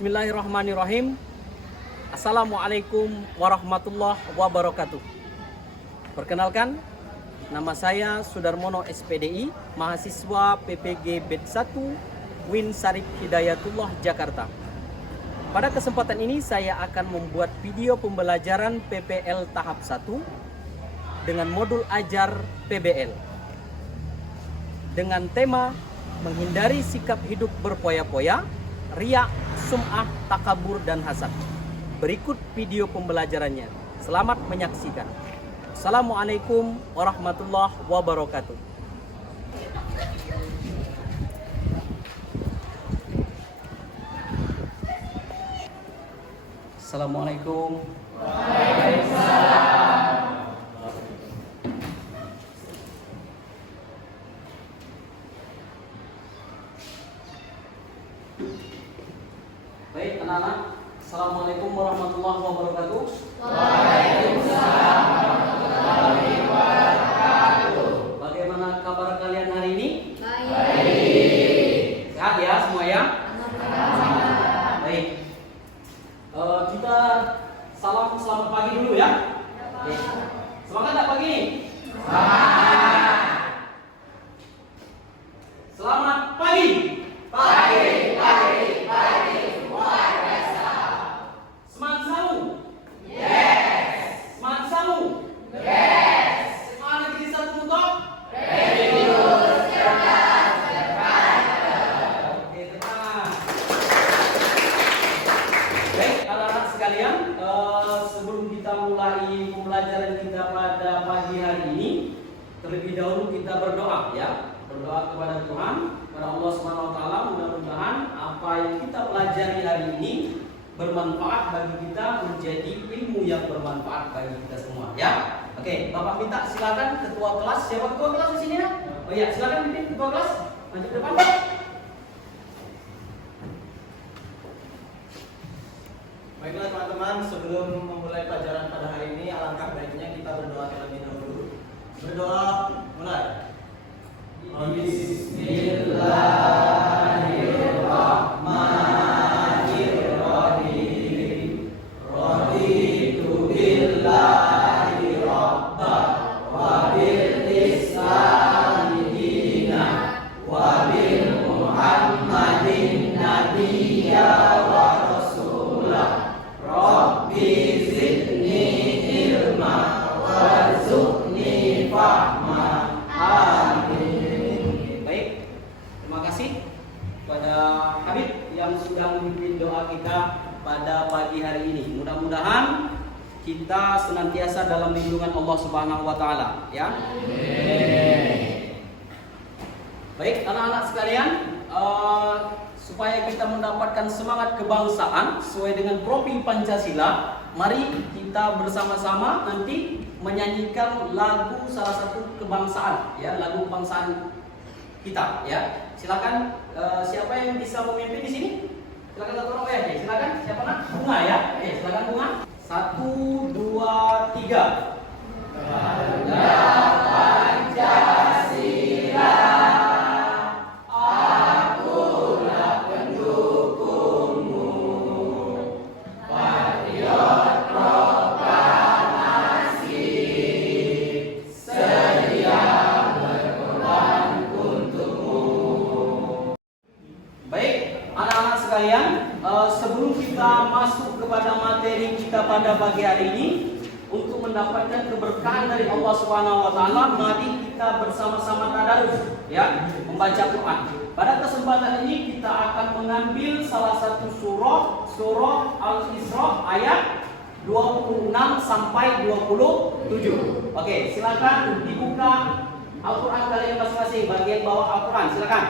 Bismillahirrahmanirrahim. Assalamualaikum warahmatullahi wabarakatuh. Perkenalkan, nama saya Sudarmono SPDI, mahasiswa PPG BED 1 Win Sarif Hidayatullah Jakarta. Pada kesempatan ini saya akan membuat video pembelajaran PPL tahap 1 dengan modul ajar PBL dengan tema menghindari sikap hidup berpoya-poya, riya, sum'ah, takabur, dan hasad. Berikut video pembelajarannya. Selamat menyaksikan. Assalamualaikum warahmatullahi wabarakatuh. Assalamualaikum. Baik anak-anak, Assalamualaikum warahmatullahi wabarakatuh. Waalaikumsalam warahmatullahi wabarakatuh. Bagaimana kabar kalian hari ini? Baik. Sehat ya semua ya? Alhamdulillah. Baik. Kita selamat pagi dulu ya. Oke. Semangat tak pagi ini? Semangat. Selamat pagi. Pagi. Semangat samu. Yes. Semangat samu. Yes. Semangat negeri satu untuk. Religius cerdas berkarakter. Oke, tenang. Baik, anak-anak sekalian, sebelum kita mulai pembelajaran kita pada pagi hari ini, terlebih dahulu kita berdoa ya. Berdoa kepada Tuhan, kepada Allah Subhanahu wa taala, mudah-mudahan apa yang kita pelajari hari ini bermanfaat bagi kita, menjadi ilmu yang bermanfaat bagi kita semua ya. Oke, Bapak minta silakan ketua kelas. Siapa ketua kelas di sini ya? Oh iya, silakan pimpin ketua kelas. Maju ke depan. Baiklah teman-teman, sebelum memulai pelajaran pada hari ini, alangkah baiknya kita berdoa terlebih dahulu. Berdoa, mulai. Bismillahirrahmanirrahim. Raditu billahi rabban wa bil islami dinan wa bil muhammadin nabiyya wa rasulah. Rabbi zidni ilma warzuqni fahma. Amin. Baik, terima kasih kepada Habib yang sudah memimpin doa kita pada pagi hari ini. Mudah-mudahan kita senantiasa dalam lindungan Allah Subhanahu wa taala ya. Baik, anak-anak sekalian, supaya kita mendapatkan semangat kebangsaan sesuai dengan profil Pancasila, mari kita bersama-sama nanti menyanyikan lagu salah satu kebangsaan ya, lagu kebangsaan kita ya. Silakan, siapa yang bisa memimpin di sini? Silakan satu orang ya. Silakan, siapa nak? Bunga ya. Silakan Bunga. 1 2 3. Bangga Pancasila. Akulah pendukungmu. Patriot proklamasi. Sedia berkorban untukmu. Baik, anak-anak sekalian, sebelum kita masuk kepada materi kita pada pagi hari ini, untuk mendapatkan keberkahan dari Allah Subhanahu wa taala, mari kita bersama-sama tadarus ya, membaca Quran. Pada kesempatan ini kita akan mengambil salah satu surah Al-Isra ayat 26 sampai 27. Oke, silakan dibuka Al-Quran kalian masing-masing, bagian bawah Al-Quran, silakan.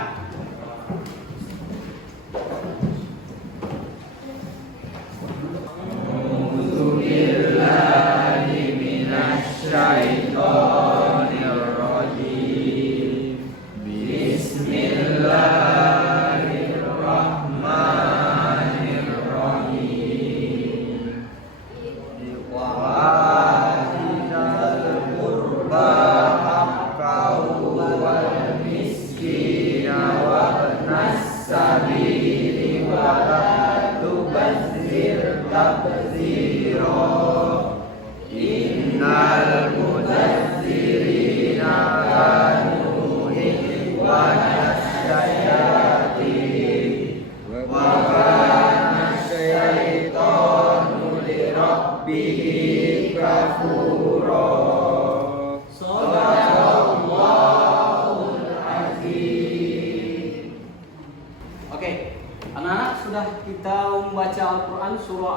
Bismillahirrahmanirrahim.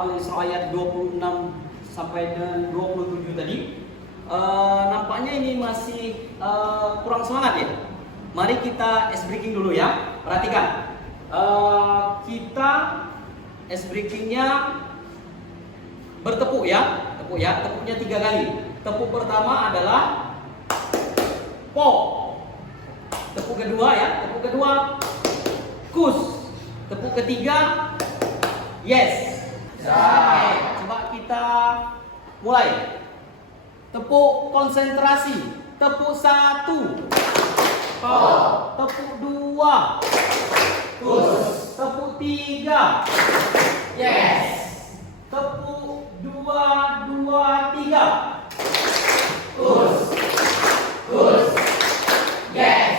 Al-Isra ayat 26 sampai dengan 27 tadi. Nampaknya ini masih kurang semangat ya. Mari kita ice breaking dulu ya. Perhatikan. Kita ice breakingnya bertepuk ya. Tepuknya 3 kali. Tepuk pertama adalah po. Tepuk kedua ya. Tepuk kedua kus. Tepuk ketiga yes. Oke, coba kita mulai. Tepuk konsentrasi. Tepuk 1 po. Tepuk 2 kus. Tepuk 3 yes. Tepuk 2 3 kus yes.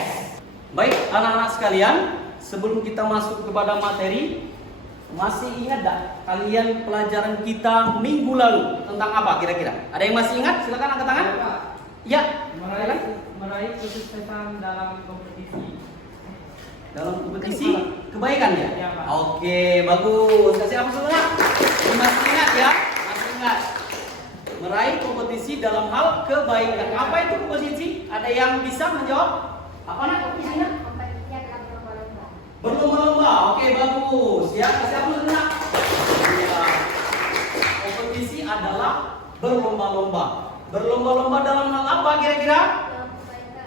Baik anak-anak sekalian, sebelum kita masuk kepada materi, masih ingat tak kalian pelajaran kita minggu lalu tentang apa kira-kira? Ada yang masih ingat? Silakan angkat tangan. Ya, Meraih kesuksesan dalam kompetisi. dalam kompetisi kebaikan ya? Ya, Pak. Oke, bagus. Kasih apa semua? Masih ingat ya? Masih ingat. Meraih kompetisi dalam hal kebaikan. Apa itu kompetisi? Ada yang bisa menjawab? Apa nak kompetisinya? Berlomba-lomba. Oke, bagus. Ya, kasih apa semua? Ya. Kompetisi adalah berlomba-lomba. Berlomba-lomba dalam hal apa kira-kira?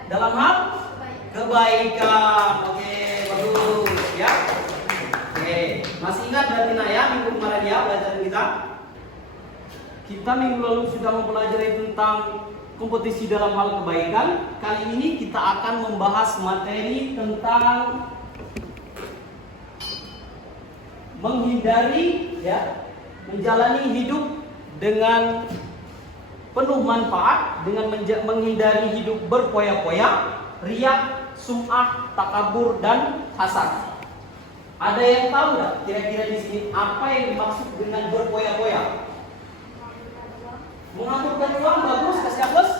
Dalam hal kebaikan. Oke, bagus ya. Oke, masih ingat berarti nak ya minggu kemarin ya pelajaran kita? Kita minggu lalu sudah mempelajari tentang kompetisi dalam hal kebaikan. Kali ini kita akan membahas materi tentang menghindari ya, menjalani hidup dengan penuh manfaat, dengan menghindari hidup berpoya-poya, riak, sum'ah, takabur dan hasad. Ada yang tahu tak kira-kira di sini apa yang dimaksud dengan berpoya-poya? Mengaturkan uang, bagus, kasih aplaus.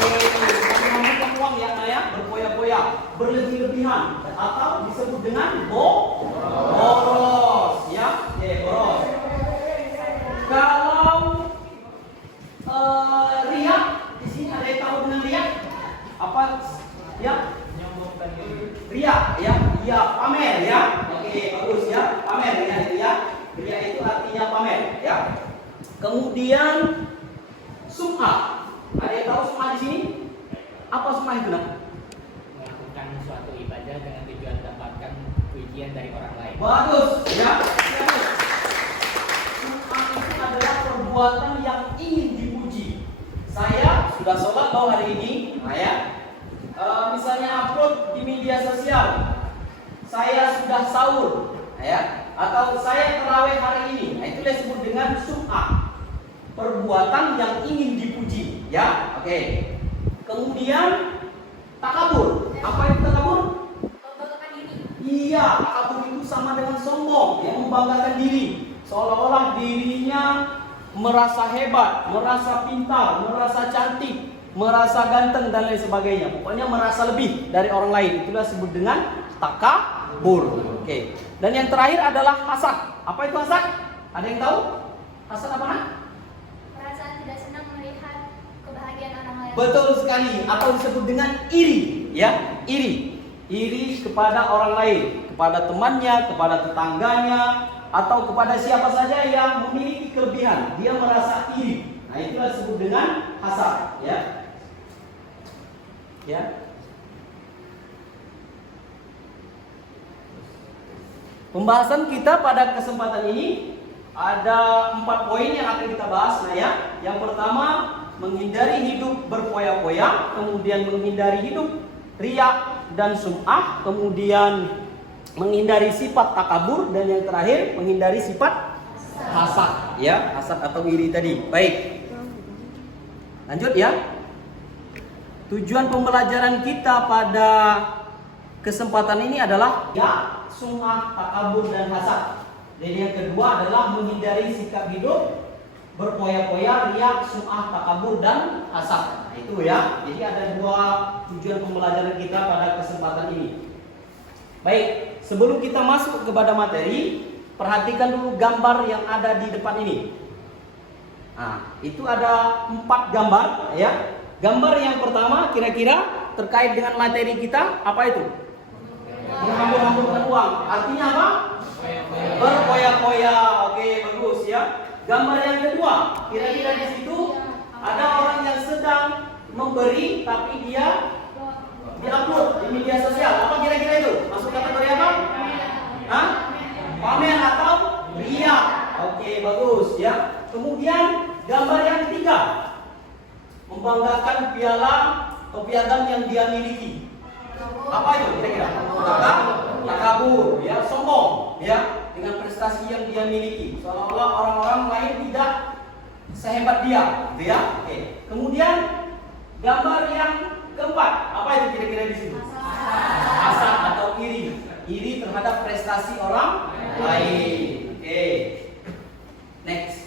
Mengaturkan uang ya Naya, berpoya-poya, berlebih-lebihan atau disebut dengan boros ya, boros. Kalau riak, di sini ada yang tahu dengan riak? Apa ya? Menyombongkan diri. Riak ya, iya pamer ya. Oke, bagus ya, pamer ya itu ya. Riak itu artinya pamer ya. Kemudian sum'ah. Ada yang tahu sum'ah di sini? Apa sum'ah itu nak? Melakukan suatu ibadah dengan tujuan mendapatkan pujian dari orang lain. Bagus ya. Sum'ah itu adalah perbuatan yang ingin dipuji. Saya sudah sholat loh hari ini, nah ya. Misalnya upload di media sosial, saya sudah sahur, nah ya. Atau saya terawih hari ini, nah itu disebut dengan sum'ah, perbuatan yang ingin dipuji, ya. Oke. Kemudian takabur. Apa itu takabur? Membanggakan diri. Iya, takabur itu sama dengan sombong, yang membanggakan diri, seolah-olah dirinya merasa hebat, merasa pintar, merasa cantik, merasa ganteng dan lain sebagainya. Pokoknya merasa lebih dari orang lain. Itulah disebut dengan takabur. Oke. Dan yang terakhir adalah hasad. Apa itu hasad? Ada yang tahu? Hasad apa nak? Perasaan tidak senang melihat kebahagiaan orang lain. Betul sekali. Atau disebut dengan iri, ya, iri. Iri kepada orang lain, kepada temannya, kepada tetangganya, atau kepada siapa saja yang memiliki kelebihan. Dia merasa iri. Nah, itulah disebut dengan hasad, ya. Ya. Pembahasan kita pada kesempatan ini ada 4 poin yang akan kita bahas, nah ya. Yang pertama, menghindari hidup berpoya-poya, kemudian menghindari hidup riak dan sum'ah, kemudian menghindari sifat takabur, dan yang terakhir menghindari sifat hasad, ya, hasad atau iri tadi. Baik. Lanjut ya. Tujuan pembelajaran kita pada kesempatan ini adalah ya, sum'ah, takabur dan hasad. Jadi yang kedua adalah menghindari sikap hidup berpoya-poya, riak, sum'ah, takabur dan hasad. Nah, itu ya. Jadi ada 2 tujuan pembelajaran kita pada kesempatan ini. Baik, sebelum kita masuk kepada materi, perhatikan dulu gambar yang ada di depan ini. Nah, itu ada 4 gambar ya. Gambar yang pertama kira-kira terkait dengan materi kita apa itu? Menghambur-hamburkan uang. Artinya apa? Berpoya-poya. Oke, bagus ya. Gambar yang kedua, kira-kira di situ ada orang yang sedang memberi tapi dia diupload di media sosial. Apa kira-kira itu? Masuk kategori apa? Hah? Pamer atau ria. Oke, bagus ya. Kemudian gambar yang ketiga, membanggakan piala atau piagam yang dia miliki. Apa itu kira-kira? Takabur, ya, sombong, ya, dengan prestasi yang dia miliki. Seolah-olah orang-orang lain tidak sehebat dia, gitu ya. Oke. Kemudian gambar yang keempat, apa itu kira-kira di sini? Hasad atau iri, iri terhadap prestasi orang lain. Oke. Next.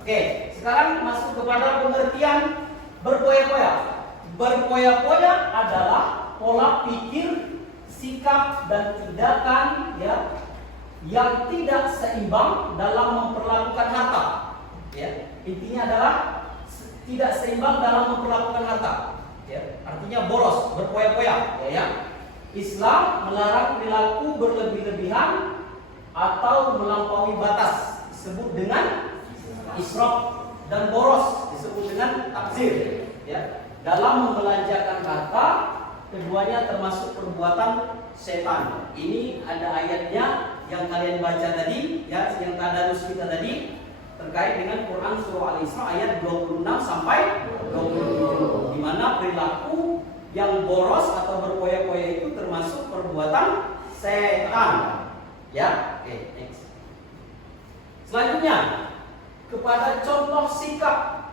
Oke, sekarang masuk kepada pengertian berpoya-poya. Berpoya-poya adalah pola pikir, sikap dan tindakan ya yang tidak seimbang dalam memperlakukan harta. Ya, intinya adalah tidak seimbang dalam memperlakukan harta. Ya, artinya boros, berpoya-poya. Ya. Islam melarang perilaku berlebih-lebihan atau melampaui batas, disebut dengan israf, dan boros disebut dengan tabzir. Ya. Dalam membelanjakan harta, keduanya termasuk perbuatan setan. Ini ada ayatnya yang kalian baca tadi, ya, yang tadarus kita tadi terkait dengan Quran surah Al-Isra ayat 26 sampai 27, di mana perilaku yang boros atau berpoya-poya itu termasuk perbuatan setan. Ya, oke, next. Selanjutnya kepada contoh sikap,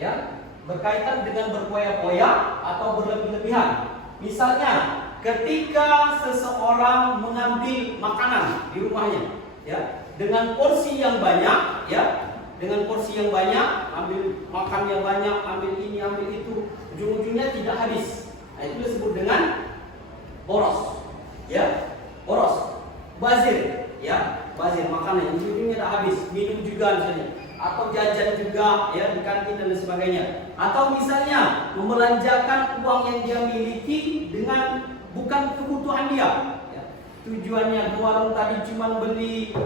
ya, berkaitan dengan berpoya-poya atau berlebih-lebihan. Misalnya, ketika seseorang mengambil makanan di rumahnya, ya, dengan porsi yang banyak, ya, dengan porsi yang banyak, ambil makannya banyak, ambil ini, ambil itu, ujung-ujungnya tidak habis. Nah, itu disebut dengan boros, ya, boros, bazir, ya, bazir makanan, ujung-ujungnya tidak habis, minum juga misalnya, atau jajan juga ya di kantin dan sebagainya. Atau misalnya membelanjakan uang yang dia miliki dengan bukan kebutuhan dia. Ya. Tujuannya ke warung tadi cuma beli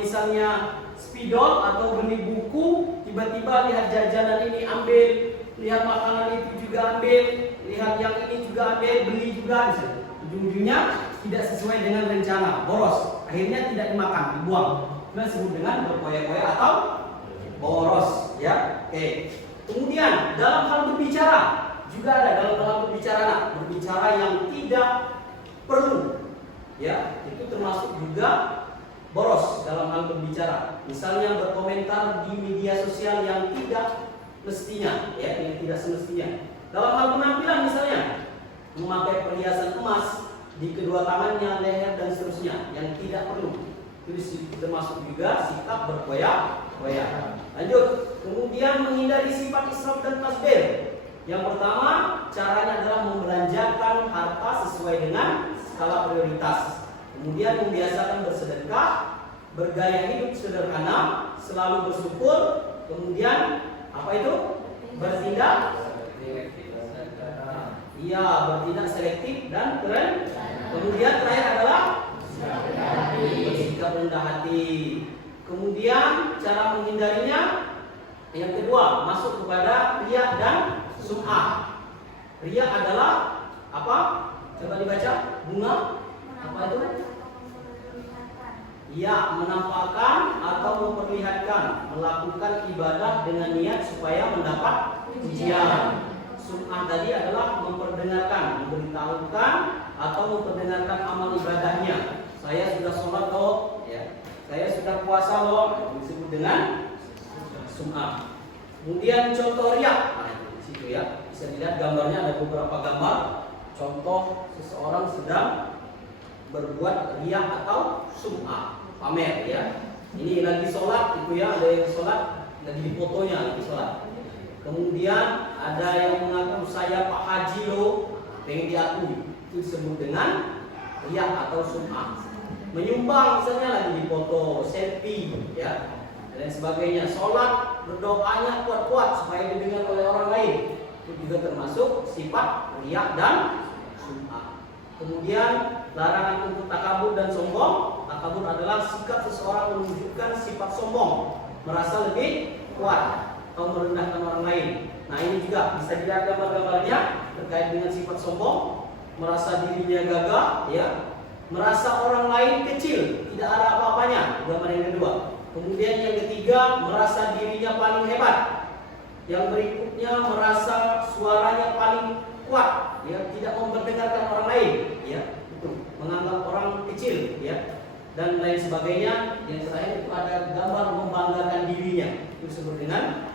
misalnya spidol atau beli buku, tiba-tiba lihat jajanan ini ambil, lihat makanan itu juga ambil, lihat yang ini juga ambil, beli juga misalnya. Ujung-ujungnya tidak sesuai dengan rencana, boros. Akhirnya tidak dimakan, dibuang. Kita sebut dengan berpoya-poya atau boros, ya. Oke. Kemudian dalam hal berbicara juga ada dalam hal berbicara, berbicara yang tidak perlu, ya, itu termasuk juga boros dalam hal berbicara. Misalnya berkomentar di media sosial yang tidak mestinya, ya, yang tidak semestinya. Dalam hal penampilan misalnya memakai perhiasan emas di kedua tangannya, leher dan seterusnya yang tidak perlu. Itu termasuk juga sikap berpoya-poya. Lanjut, kemudian menghindari sifat israf dan tasbir. Yang pertama, caranya adalah membelanjakan harta sesuai dengan skala prioritas. Kemudian membiasakan bersedekah, bergaya hidup sederhana, selalu bersyukur. Kemudian apa itu? Bertindak bertindak selektif dan keren. Kemudian terakhir adalah bersikap rendah hati. Kemudian cara menghindarinya, yang kedua, masuk kepada riya dan sum'ah. Riya adalah apa? Coba dibaca, bunga. Apa itu? Ya, menampakkan atau memperlihatkan, melakukan ibadah dengan niat supaya mendapat pujian. Sum'ah tadi adalah memperdengarkan, memberitahukan atau memperdengarkan amal ibadahnya. Saya sudah sholat loh, ya. Saya sudah puasa loh, disebut dengan sum'ah. Kemudian contoh riya, nah itu di situ ya, bisa dilihat gambarnya ada beberapa gambar. Contoh seseorang sedang berbuat riya atau sum'ah, pamer ya. Ini lagi sholat, itu ya, ada yang sholat lagi di fotonya lagi sholat. Kemudian ada yang mengaku saya Pak Haji loh, pengen diakui, itu disebut dengan riya atau sum'ah. menyumbang misalnya lagi dipoto, selfie, ya, dan sebagainya. Sholat berdoanya kuat-kuat supaya didengar oleh orang lain. Itu juga termasuk sifat riya dan sum'ah. Kemudian larangan untuk takabur dan sombong. Takabur adalah sikap seseorang menunjukkan sifat sombong, merasa lebih kuat atau merendahkan orang lain. Nah, ini juga bisa dilihat gambar-gambarnya terkait dengan sifat sombong, merasa dirinya gagah, ya, merasa orang lain kecil, tidak ada apa-apanya. Gambar yang kedua. Kemudian yang ketiga, merasa dirinya paling hebat. Yang berikutnya, merasa suaranya paling kuat, ya, tidak mau mendengarkan orang lain, ya, itu menganggap orang kecil, ya, dan lain sebagainya. Yang terakhir itu ada gambar membanggakan dirinya, itu disebut dengan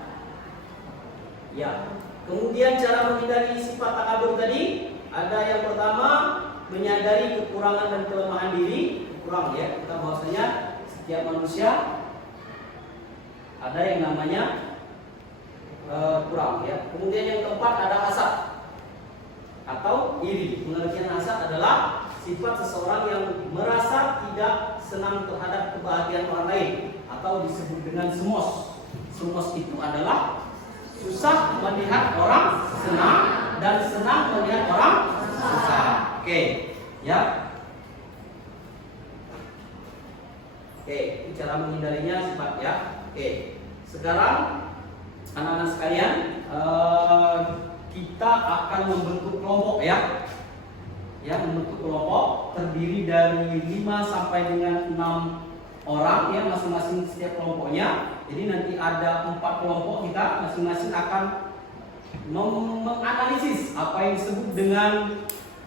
ya. Kemudian cara menghindari sifat takabur tadi, ada yang pertama menyadari kekurangan dan kelemahan diri. Kurang, ya, kita bahwasanya setiap manusia ada yang namanya kurang, ya. Kemudian yang keempat ada hasad atau iri. Pengertian hasad adalah sifat seseorang yang merasa tidak senang terhadap kebahagiaan orang lain, atau disebut dengan semos. Semos itu adalah susah melihat orang senang dan senang melihat orang susah. Oke, ya. Oke, itu cara menghindarinya sifat, ya. Oke, sekarang anak-anak sekalian, kita akan membentuk kelompok, ya. Ya, membentuk kelompok terdiri dari 5 sampai dengan 6 orang, ya, masing-masing setiap kelompoknya. Jadi nanti ada 4 kelompok, kita masing-masing akan menganalisis apa yang disebut dengan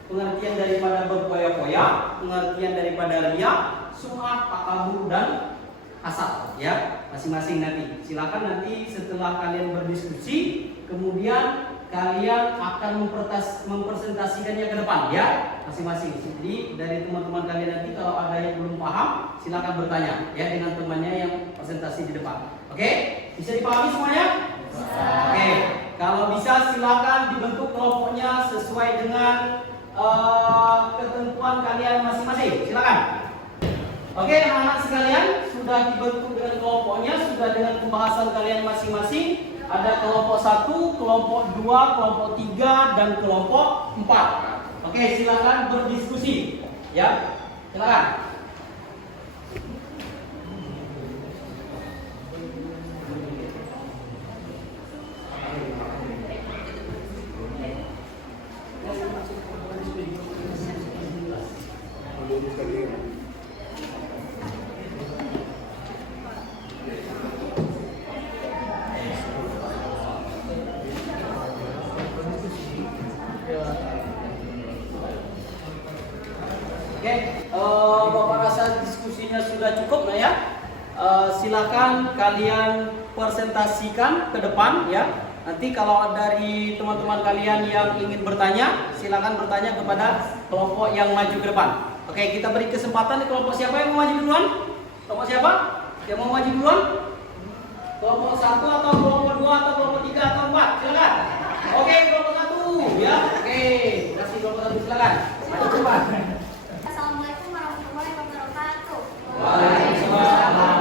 pengertian daripada berpoya-poya, pengertian daripada riya, sum'ah, takabur, dan hasad, ya, masing-masing nanti. Silakan nanti setelah kalian berdiskusi, kemudian kalian akan mempresentasikannya ke depan, ya, masing-masing. Jadi dari teman-teman kalian nanti kalau ada yang belum paham, silakan bertanya, ya, dengan temannya yang presentasi di depan. Oke, bisa dipahami semuanya? Bisa. Oke, kalau bisa silakan dibentuk kelompoknya sesuai dengan ketentuan kalian masing-masing. Silakan. Oke, anak-anak sekalian, sudah dibentuk dengan kelompoknya, sudah dengan pembahasan kalian masing-masing. Ada kelompok 1, kelompok 2, kelompok 3, dan kelompok 4. Oke, silakan berdiskusi, ya. Silakan. Bapak rasa diskusinya sudah cukup, nah, ya. Silakan kalian presentasikan ke depan, ya. Nanti kalau dari teman-teman kalian yang ingin bertanya, silakan bertanya kepada kelompok yang maju ke depan. Oke, kita beri kesempatan di kelompok siapa yang mau maju duluan? Kelompok siapa? Yang mau maju duluan? Kelompok 1 atau kelompok 2 atau kelompok 3 atau 4? Silakan. Oke, kelompok 1, ya. Oke, kasih kelompok 1, silakan. Maju ke depan. Assalamualaikum warahmatullahi wabarakatuh. Waalaikumsalam.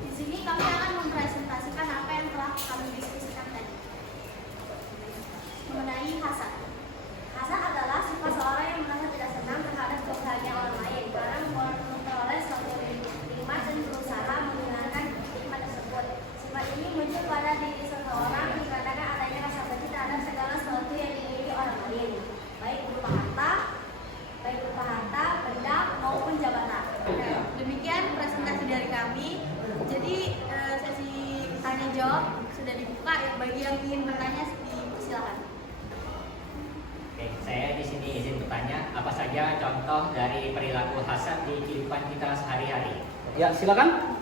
Di sini kami akan mempresentasikan apa yang telah kami diskusikan tadi mengenai hasad. Hasad adalah sifat seorang yang merasa tidak senang terhadap kebahagiaan orang lain karena memperoleh suatu nikmat dan berusaha menggunakan nikmat tersebut. Sifat ini muncul pada diri seseorang dikarenakan adanya rasa benci terhadap segala sesuatu yang dimiliki orang lain, baik berupa harta, benda maupun jabatan. Nah, demikian presentasi dari kami. Jadi sesi tanya jawab sudah dibuka, ya, bagi yang ingin bertanya silakan. Oke, saya di sini izin bertanya, apa saja contoh dari perilaku hasad di kehidupan kita sehari-hari? Ya, silakan.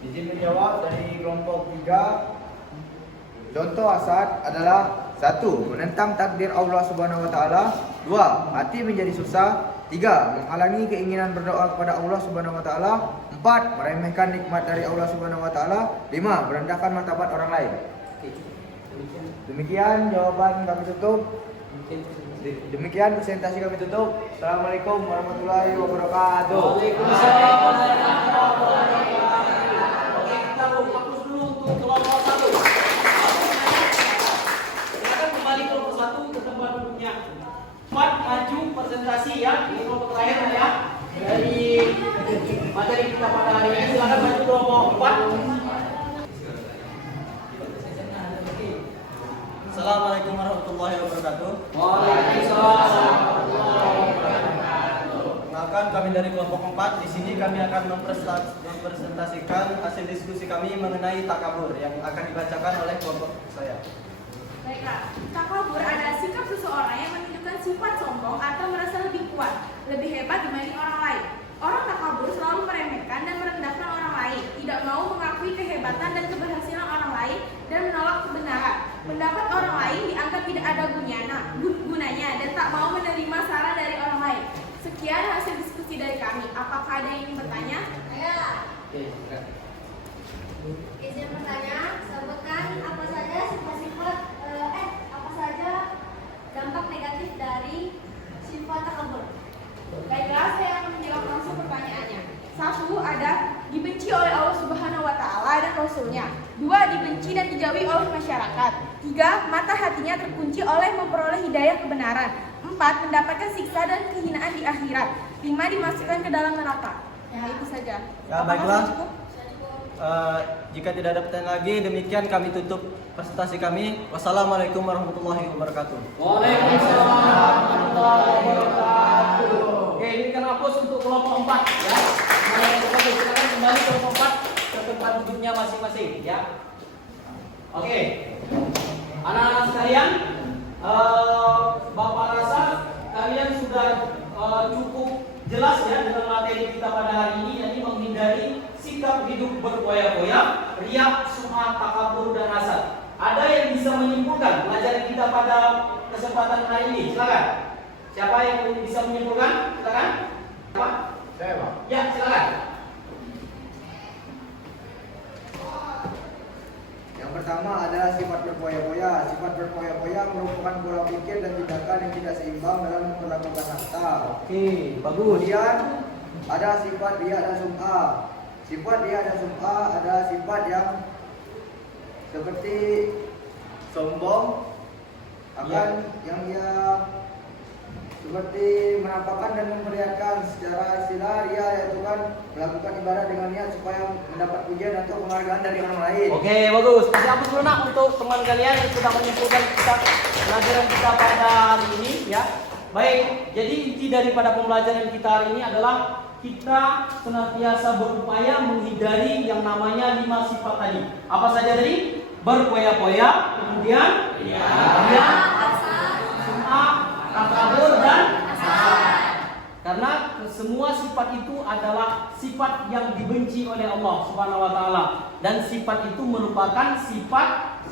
Izin menjawab dari kelompok 3. Contoh hasad adalah 1. Menentang takdir Allah Subhanahu wa taala. 2. Hati menjadi susah. 3. Menghalangi keinginan berdoa kepada Allah Subhanahu wa taala. 4. Meremehkan nikmat dari Allah Subhanahu wa taala. 5. Merendahkan martabat orang lain. Demikian jawaban kami tutup. Demikian presentasi kami tutup. Assalamualaikum warahmatullahi wabarakatuh. Waalaikumsalam warahmatullahi wabarakatuh. Oke, kita fokus dulu untuk kelompok 1. Silakan kembali kelompok 1 ke tempat duduknya. 4 maju presentasi ya. Ini kelompok terakhir ya. Dari materi kita pada hari ini silakan maju kelompok 4. Assalamualaikum warahmatullahi wabarakatuh. Waalaikumsalam. Perkenalkan, kami dari kelompok 4. Di sini kami akan mempresentasikan hasil diskusi kami mengenai takabur yang akan dibacakan oleh kelompok saya. Baiklah, takabur adalah sikap seseorang yang menunjukkan sifat sombong atau merasa lebih kuat, lebih hebat dibanding orang lain. Orang takabur selalu meremehkan dan merendahkan orang lain, tidak mau mengakui kehebatan dan keberhasilan orang lain, dan menolak kebenaran. Pendapat orang lain dianggap tidak ada gunanya dan tak mau menerima saran dari orang lain. Sekian hasil diskusi dari kami. Apakah ada yang ingin bertanya? Ya. Oke, silakan. Izin bertanya, sebutkan apa saja sifat-sifat apa saja dampak negatif dari sifat takabur. Baiklah, saya akan menjawab langsung pertanyaannya. 1. Ada dibenci oleh Allah Subhanahu wa Ta'ala dan Rasul-Nya. 2. Dibenci dan dijauhi oleh masyarakat. 3. Mata hatinya terkunci oleh memperoleh hidayah kebenaran. 4. Mendapatkan siksa dan kehinaan di akhirat. 5. Dimasukkan ke dalam neraka. Ya, itu saja. Ya, Apakah baiklah. sudah cukup? Jika tidak ada pertanyaan lagi, demikian kami tutup presentasi kami. Wassalamualaikum warahmatullahi wabarakatuh. Waalaikumsalam warahmatullahi wabarakatuh. Oke, ini kan hapus untuk kelompok 4 ya. Silakan kembali kelompok 4 ke tempat duduknya masing-masing ya. Oke. Anak-anak sekalian, Bapak rasa kalian sudah cukup jelas ya dengan materi kita pada hari ini, yakni menghindari sikap hidup berfoya-foya, riak, sum'ah, takabur dan hasad. Ada yang bisa menyimpulkan pelajaran kita pada kesempatan hari ini? Silakan. Siapa yang bisa menyimpulkan? Silakan. Siapa? Saya, Pak. Ya, silakan. Yang pertama adalah sifat berfoya-foya. Sifat berfoya-foya merupakan pola pikir dan tindakan yang tidak seimbang dalam memperlakukan harta. Oke, bagus. Kemudian ada sifat riya dan sum'ah. Sifat riya dan sum'ah adalah sifat yang seperti sombong akan yang dia seperti menampakkan dan memperlihatkan. Secara istilah riya yaitu kan melakukan ibadah dengan niat supaya mendapat pujian atau penghargaan dari orang lain. Oke, bagus. Kasih hapus dulu nak untuk teman kalian yang sudah menyimpulkan pelajaran kita pada hari ini ya. Baik, jadi inti daripada pembelajaran kita hari ini adalah kita senantiasa berupaya menghindari yang namanya 5 sifat tadi. Apa saja tadi? Berfoya-foya, kemudian riya, sum'ah, takabur dan hasad. Karena semua sifat itu adalah sifat yang dibenci oleh Allah Subhanahu wa taala, dan sifat itu merupakan sifat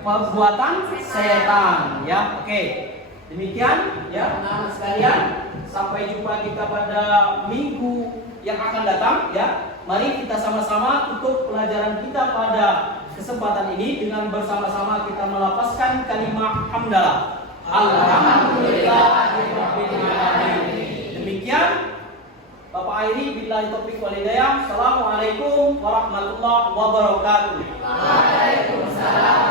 perbuatan setan ya. Oke. Demikian ya anak-anak sekalian, sampai jumpa kita pada minggu yang akan datang ya. Mari kita sama-sama tutup pelajaran kita pada kesempatan ini dengan bersama-sama kita melafazkan kalimat hamdalah. Alhamdulillahirabbil alamin. Demikian Bapak Airi, billahi taufiq wal hidayah. Assalamualaikum warahmatullahi wabarakatuh. Waalaikumsalam.